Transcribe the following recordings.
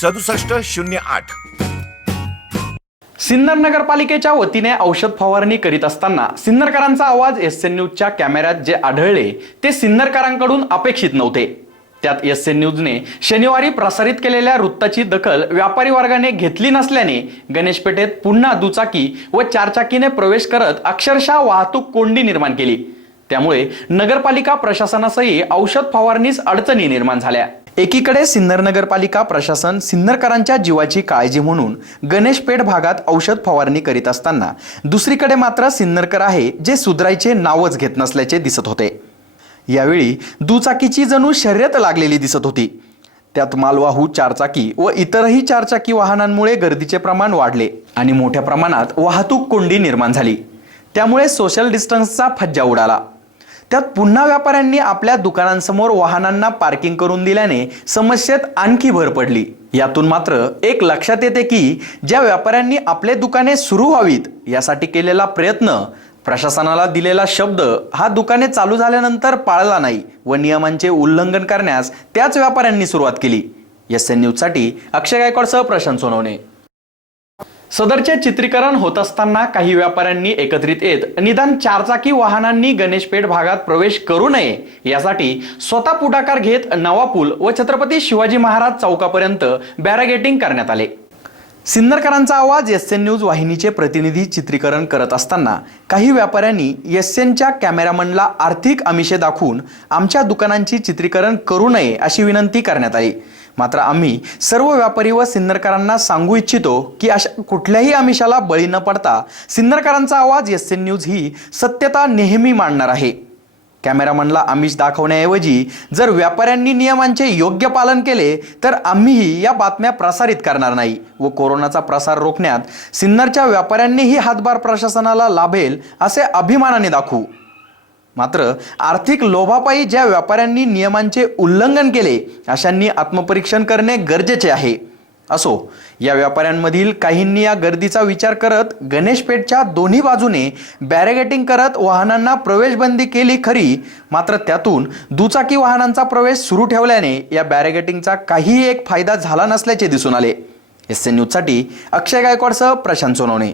सदुसष्ट शून्य आठ. सिन्नर नगरपालिकेच्या वतीने औषध फवारणी करीत असताना सिन्नरकरांचा आवाज एस एन न्यूजच्या कॅमेऱ्यात जे आढळले ते सिन्नरकरांकडून अपेक्षित नव्हते. त्यात एस एन न्यूजने शनिवारी प्रसारित केलेल्या वृत्ताची दखल व्यापारी वर्गाने घेतली नसल्याने गणेशपेठेत पुन्हा दुचाकी व चारचाकीने प्रवेश करत अक्षरशः वाहतूक कोंडी निर्माण केली. त्यामुळे नगरपालिका प्रशासनासही औषध फवारणीस अडचणी निर्माण झाल्या. एकीकडे सिन्नर नगरपालिका प्रशासन सिन्नरकरांच्या जीवाची काळजी म्हणून गणेशपेठ भागात औषध फवारणी करीत असताना दुसरीकडे मात्र सिन्नरकर आहे जे सुधरायचे नावच घेत नसल्याचे दिसत होते. यावेळी दुचाकीची जणू शर्यत लागलेली दिसत होती. त्यात मालवाहू चारचाकी व इतरही चारचाकी वाहनांमुळे गर्दीचे प्रमाण वाढले आणि मोठ्या प्रमाणात वाहतूक कोंडी निर्माण झाली. त्यामुळे सोशल डिस्टन्सचा फज्जा उडाला. त्यात पुन्हा व्यापाऱ्यांनी आपल्या दुकानांसमोर वाहनांना पार्किंग करून दिल्याने समस्येत आणखी भर पडली. यातून मात्र एक लक्षात येते की ज्या व्यापाऱ्यांनी आपले दुकाने सुरू व्हावीत यासाठी केलेला प्रयत्न प्रशासनाला दिलेला शब्द हा दुकाने चालू झाल्यानंतर पाळला नाही व नियमांचे उल्लंघन करण्यास त्याच व्यापाऱ्यांनी सुरुवात केली. एस एन न्यूजसाठी अक्षय गायकवाडसह प्रशांत सोनवणे. सदरचे चित्रीकरण होत असताना काही व्यापाऱ्यांनी एकत्रित येत निदान चारचाकी वाहनांनी गणेशपेठ भागात प्रवेश करू नये यासाठी स्वतः पुढाकार घेत नवा पूल व छत्रपती शिवाजी महाराज चौकापर्यंत बॅरागेटिंग करण्यात आले. सिन्नरकरांचा आवाज एस एन न्यूज वाहिनीचे प्रतिनिधी चित्रीकरण करत असताना काही व्यापाऱ्यांनी एस एनच्या कॅमेरामनला आर्थिक आमिषे दाखवून आमच्या दुकानांची चित्रीकरण करू नये अशी विनंती करण्यात आली. मात्र आम्ही सर्व व्यापारी व सिन्नरकरांना सांगू इच्छितो की अशा कुठल्याही आमिषाला बळी न पडता सिन्नरकरांचा आवाज एस एन न्यूज ही सत्यता नेहमी मांडणार आहे. कॅमेरामनला आमिष दाखवण्याऐवजी जर व्यापाऱ्यांनी नियमांचे योग्य पालन केले तर आम्हीही या बातम्या प्रसारित करणार नाही व कोरोनाचा प्रसार रोखण्यात सिन्नरच्या व्यापाऱ्यांनीही हातभार प्रशासनाला लाभेल असे अभिमानाने दाखवू. मात्र आर्थिक लोभापायी ज्या व्यापाऱ्यांनी नियमांचे उल्लंघन केले अशांनी आत्मपरीक्षण करणे गरजेचे आहे. असो या व्यापाऱ्यांमधील काहींनी या गर्दीचा विचार करत गणेशपेठच्या दोन्ही बाजूने बॅरेगेटिंग करत वाहनांना प्रवेशबंदी केली खरी. मात्र त्यातून दुचाकी वाहनांचा प्रवेश सुरू ठेवल्याने या बॅरेगेटिंगचा काहीही एक फायदा झाला नसल्याचे दिसून आले. एस एन न्यूजसाठी अक्षय गायकवाडसह प्रशांत सोनवणे.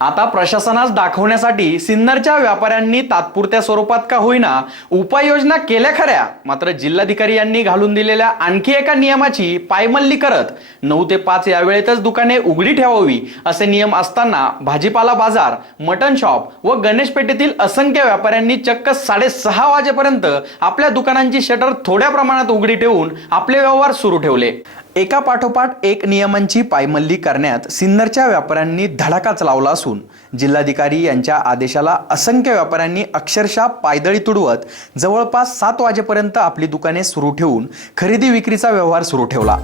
आता प्रशासनास दाखवण्यासाठी सिन्नरच्या व्यापाऱ्यांनी तात्पुरत्या स्वरूपात का होईना उपाययोजना केल्या खऱ्या. मात्र जिल्हाधिकारी यांनी घालून दिलेल्या आणखी एका नियमाची पायमल्ली करत नऊ ते पाच या वेळेतच दुकाने उघडी ठेवावी असे नियम असताना भाजीपाला बाजार मटन शॉप व गणेशपेठेतील असंख्य व्यापाऱ्यांनी चक्क साडेसहा वाजेपर्यंत आपल्या दुकानांची शटर थोड्या प्रमाणात उघडी ठेवून आपले व्यवहार सुरू ठेवले. एका पाठोपाठ एक नियमांची पायमल्ली करण्यात सिन्नरच्या व्यापाऱ्यांनी धडाकाच लावला असून जिल्हाधिकारी यांच्या आदेशाला असंख्य व्यापाऱ्यांनी अक्षरशः पायदळी तुडवत जवळपास सात वाजेपर्यंत आपली दुकाने सुरू ठेवून खरेदी विक्रीचा व्यवहार सुरू ठेवला.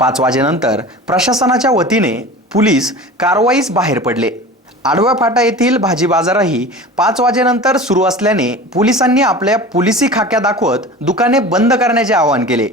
पाच वाजेनंतर प्रशासनाच्या वतीने पोलीस कारवाईस बाहेर पडले. आडव्या फाटा येथील भाजी बाजारही पाच वाजेनंतर सुरू असल्याने पोलिसांनी आपल्या पोलिसी खाक्या दाखवत दुकाने बंद करण्याचे आवाहन केले.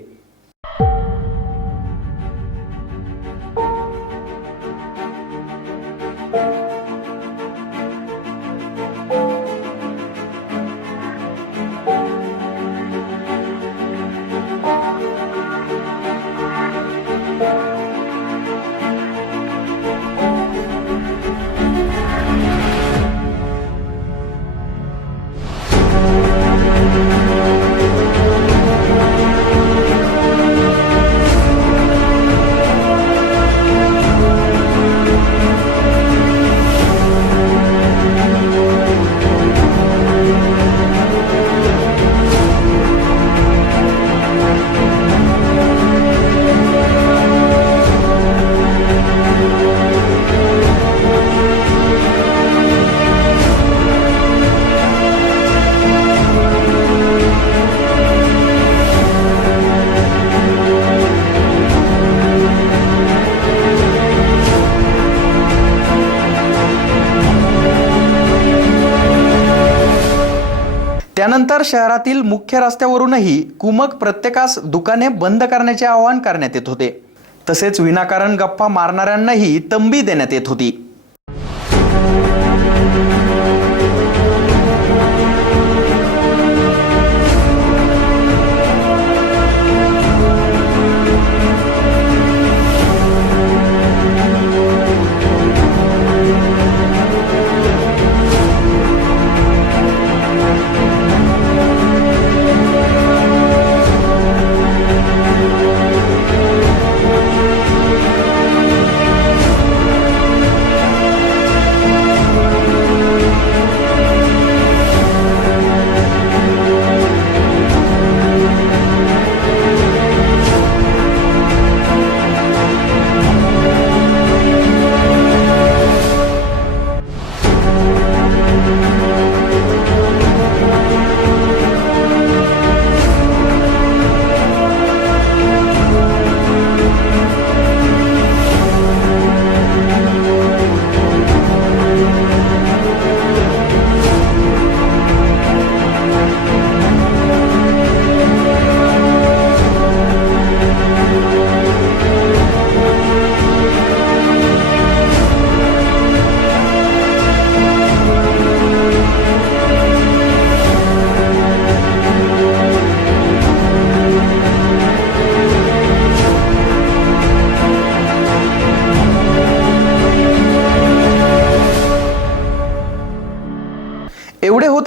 त्यानंतर शहरातील मुख्य रस्त्यावरूनही कुमक प्रत्येकास दुकाने बंद करण्याचे आवाहन करण्यात येत होते. तसेच विनाकारण गप्पा मारणाऱ्यांनाही तंबी देण्यात येत होती.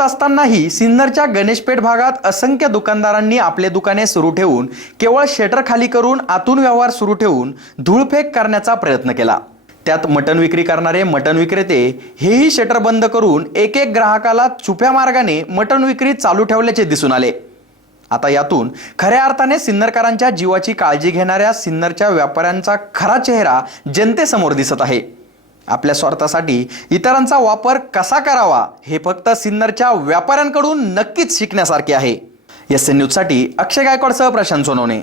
होत असतानाही सिन्नरच्या गणेशपेठ भागात असंख्य दुकानदारांनी आपले दुकाने सुरू ठेवून केवळ शटर खाली करून आतून व्यवहार सुरू ठेवून धूळफेक करण्याचा प्रयत्न केला. त्यात मटण विक्री करणारे मटण विक्रेते हेही शटर बंद करून एक एक ग्राहकाला छुप्या मार्गाने मटण विक्री चालू ठेवल्याचे दिसून आले. आता यातून खऱ्या अर्थाने सिन्नरकरांच्या जीवाची काळजी घेणाऱ्या सिन्नरच्या व्यापाऱ्यांचा खरा चेहरा जनतेसमोर दिसत आहे. आपल्या स्वार्थासाठी इतरांचा वापर कसा करावा हे फक्त सिन्नरच्या व्यापाऱ्यांकडून नक्कीच शिकण्यासारखे आहे. एस एन न्यूजसाठी अक्षय गायकवाडसह प्रशांत सोनवणे.